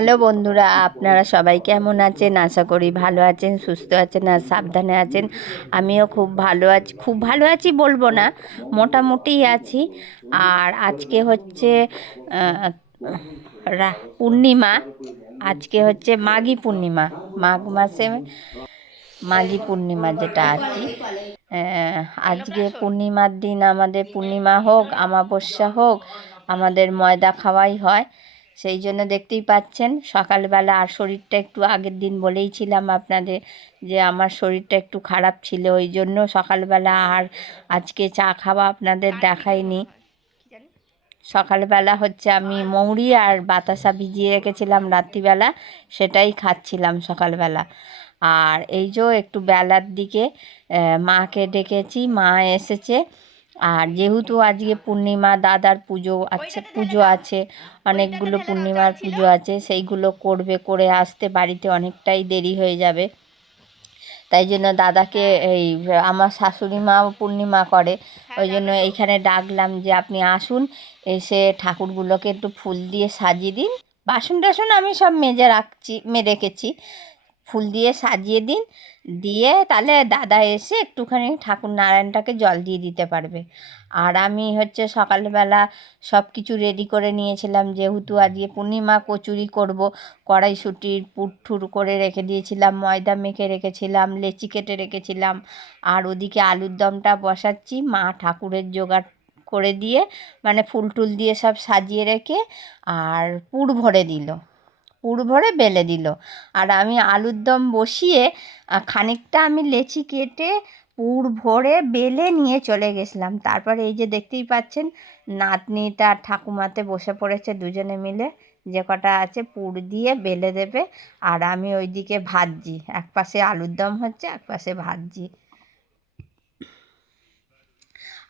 Hello বন্ধুরা, আপনারা সবাই কেমন আছেন? আশা করি ভালো আছেন, সুস্থ আছেন আর সাবধানে আছেন। আমিও খুব ভালো আছি, খুব ভালো আছি বলবো না, মোটামুটি আছি। আর আজকে হচ্ছে আহ, পূর্ণিমা। আজকে হচ্ছে মাঘী পূর্ণিমা, মাঘ মাসে মাঘী পূর্ণিমা যেটা আর কি। আহ, আজকে পূর্ণিমার দিন আমাদের পূর্ণিমা হোক অমাবস্যা হোক আমাদের ময়দা খাওয়াই হয়। সেই জন্য দেখতেই পাচ্ছেন সকালবেলা, আর শরীরটা একটু আগের দিন বলেইছিলাম আপনাদের যে আমার শরীরটা একটু খারাপ ছিল, ওই জন্য সকালবেলা আর আজকে চা খাওয়া আপনাদের দেখাইনি। সকালবেলা হচ্ছে আমি মৌরি আর বাতাসা ভিজিয়ে রেখেছিলাম রাত্রিবেলা, সেটাই খাচ্ছিলাম সকালবেলা। আর এই যে একটু বেলার দিকে মাকে ডেকেছি, মা এসেছে। আর যেহেতু আজকে পূর্ণিমা, দাদার পুজো আছে, অনেকগুলো পূর্ণিমার পুজো আছে, সেইগুলো করবে, করে আসতে বাড়িতে অনেকটাই দেরি হয়ে যাবে। তাই জন্য দাদাকে আমার শাশুড়ি মাও পূর্ণিমা করে, ওই জন্য এইখানে ডাকলাম যে আপনি আসুন, এসে ঠাকুরগুলোকে একটু ফুল দিয়ে সাজিয়ে দিন। বাসন টাসন আমি সব রেখেছি, ফুল দিয়ে সাজিয়ে দিন। দিয়ে তাহলে দাদা এসে একটুখানি ঠাকুর নারায়ণটাকে জল দিয়ে দিতে পারবে। আর আমি হচ্ছে সকালবেলা সব কিছু রেডি করে নিয়েছিলাম, যেহেতু আজকে পূর্ণিমা, কচুরি করব। কড়াইশুঁটির পুরঠুর করে রেখে দিয়েছিলাম, ময়দা মেখে রেখেছিলাম, লেচি কেটে রেখেছিলাম। আর ওদিকে আলুর দমটা বসাচ্ছি, মা ঠাকুরের জোগাড় করে দিয়ে, মানে ফুল টুল দিয়ে সব সাজিয়ে রেখে আর পুর ভরে বেলে দিল। আর আমি আলুর দম বসিয়ে খানিকটা আমি লেচি কেটে পুর ভরে বেলে নিয়ে চলে গেছিলাম। তারপরে এই যে দেখতেই পাচ্ছেন নাতনি তার ঠাকুমাতে বসে পড়েছে, দুজনে মিলে যে কটা আছে পুর দিয়ে বেলে দেবে। আর আমি ওইদিকে ভাজছি, এক পাশে আলুর দম হচ্ছে, এক পাশে ভাজছি।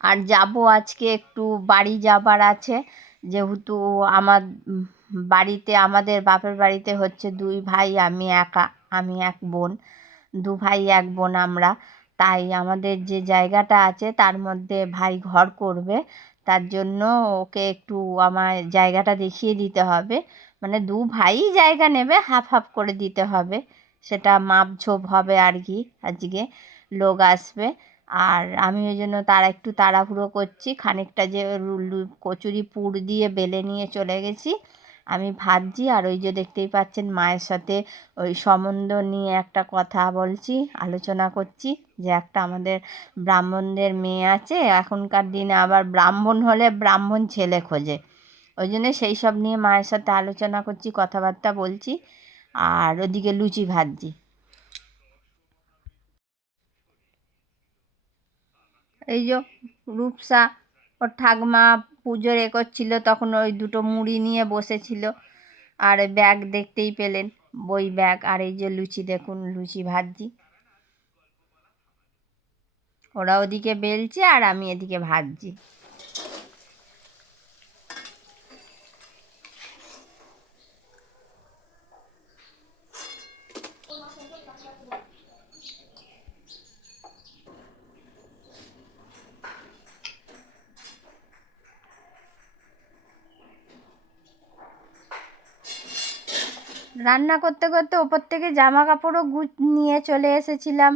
আর যাব আজকে একটু বাড়ি যাবার আছে, যেহেতু আমার বাড়িতে, আমাদের বাপের বাড়িতে হচ্ছে দুই ভাই, আমি একা, আমি এক বোন, দু ভাই এক বোন আমরা। তাই আমাদের যে জায়গাটা আছে তার মধ্যে ভাই ঘর করবে, তার জন্য ওকে একটু আমার জায়গাটা দেখিয়ে দিতে হবে। মানে দু ভাই জায়গা নেবে, হাফ হাফ করে দিতে হবে, সেটা মাপঝোপ হবে আর কি। আজকে লোক আসবে। আর আমি ওই জন্য একটু তাড়াহুড়ো করছি, খানিকটা যে কচুরি পুর দিয়ে বেলে নিয়ে চলে গেছি, আমি ভাজছি। আর ওই যে দেখতেই পাচ্ছেন মায়ের সাথে ওই সম্বন্ধ নিয়ে একটা কথা বলছি, আলোচনা করছি, যে একটা আমাদের ব্রাহ্মণদের মেয়ে আছে, এখনকার দিনে আবার ব্রাহ্মণ হলে ব্রাহ্মণ ছেলে খোঁজে, ওই জন্য সেই সব নিয়ে মায়ের সাথে আলোচনা করছি, কথাবার্তা বলছি। আর ওদিকে লুচি ভাজছি। এই যে রূপসা, ওর ঠাকমা পুজোর করছিল, তখন ওই দুটো মুড়ি নিয়ে বসেছিল। আর ব্যাগ দেখতেই পেলেন, বই ব্যাগ। আর এই যে লুচি, দেখুন লুচি ভাজছি, ওরা ওদিকে বেলছে আর আমি এদিকে ভাজছি। রান্না করতে করতে ওপর থেকে জামা কাপড়ও নিয়ে চলে এসেছিলাম।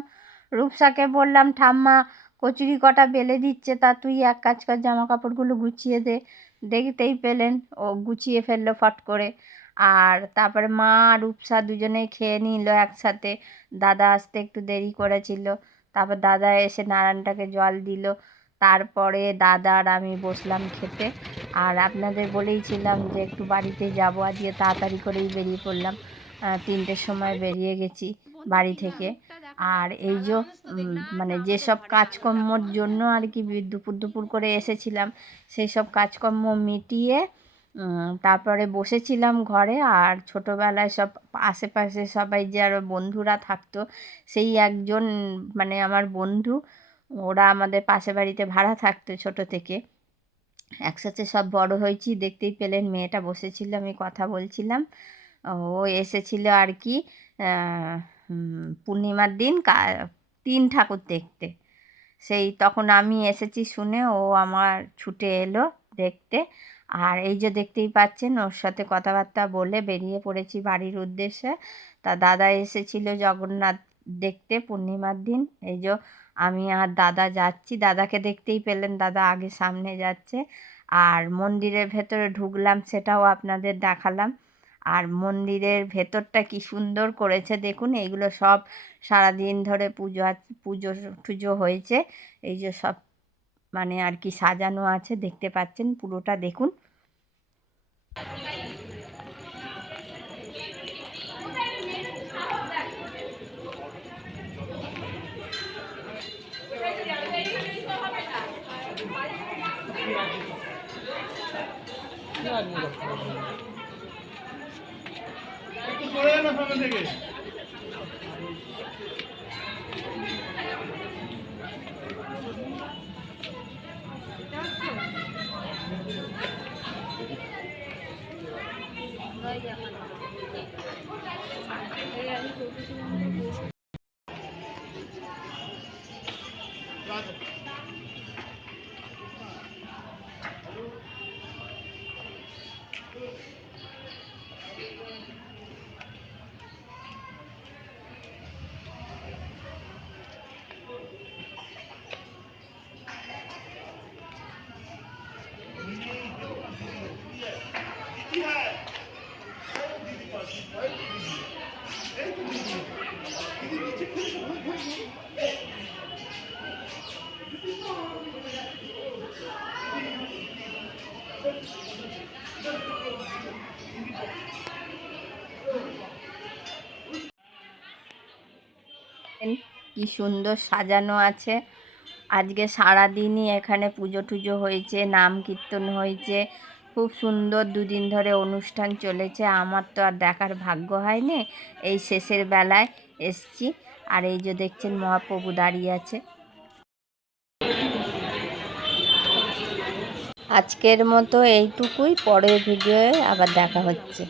রূপসাকে বললাম, ঠাম্মা কচুরি কটা বেলে দিচ্ছে, তা তুই এক কাজ কর, জামা কাপড়গুলো গুছিয়ে দে। দেখতেই পেলেন ও গুছিয়ে ফেললো ফট করে। আর তারপরে মা রূপসা দুজনেই খেয়ে নিল একসাথে। দাদা আসতে একটু দেরি করেছিল, তারপর দাদা এসে নারায়ণটাকে জল দিল। তারপরে দাদা আর আমি বসলাম খেতে। আর আপনাদের বলেইছিলাম যে একটু বাড়িতে যাব, আজকে তাড়াতাড়ি করেই বেরিয়ে পড়লাম, 3টের সময় বেরিয়ে গেছি বাড়ি থেকে। আর এই যে মানে যেসব কাজকর্মর জন্য আর কি দুপুর দুপুর করে এসেছিলাম, সেই সব কাজকর্ম মিটিয়ে তারপরে বসেছিলাম ঘরে। আর ছোটোবেলায় সব আশেপাশে সবাই যে আরও বন্ধুরা থাকতো, সেই একজন মানে আমার বন্ধু, ওরা আমাদের পাশে বাড়িতে ভাড়া থাকতো ছোটো থেকে, একসাথে সব বড় হয়েছি। দেখতেই পেলেন মেয়েটা বসেছিল, আমি কথা বলছিলাম, ও এসেছিল আর কি পূর্ণিমার দিন 3 ঠাকুর দেখতে। সেই তখন আমি এসেছি শুনে ও আমার ছুটে এলো, দেখতে। আর এই যে দেখতেই পাচ্ছেন, ওর সাথে কথাবার্তা বলে বেরিয়ে পড়েছি বাড়ির উদ্দেশ্যে। তা দাদা এসেছিল জগন্নাথ দেখতে পূর্ণিমার দিন। এই যে আমি আর দাদা যাচ্ছি, দাদাকে দেখতেই পেলেন, দাদা আগে সামনে যাচ্ছে। আর মন্দিরের ভেতরে ঢুকলাম, সেটাও আপনাদের দেখালাম। আর মন্দিরের ভেতরটা কি সুন্দর করেছে দেখুন। এইগুলো সব সারাদিন ধরে পুজো পুজো টুজো হয়েছে। এই যে সব মানে আর কি সাজানো আছে, দেখতে পাচ্ছেন, পুরোটা দেখুন। কি সুন্দর সাজানো আছে। আজকে সারাদিনই এখানে পুজো টুজো হয়েছে, নাম কীর্তন হয়েছে, খুব সুন্দর দুদিন ধরে অনুষ্ঠান চলেছে। আমার তো আর দেখার ভাগ্য হয়নি, এই শেষের বেলায় এসছি। আর এই যে দেখছেন মহাপ্রভু দাঁড়িয়ে আছে। আজকের মতো এইটুকুই, পরের ভিডিওয়ে আবার দেখা হচ্ছে।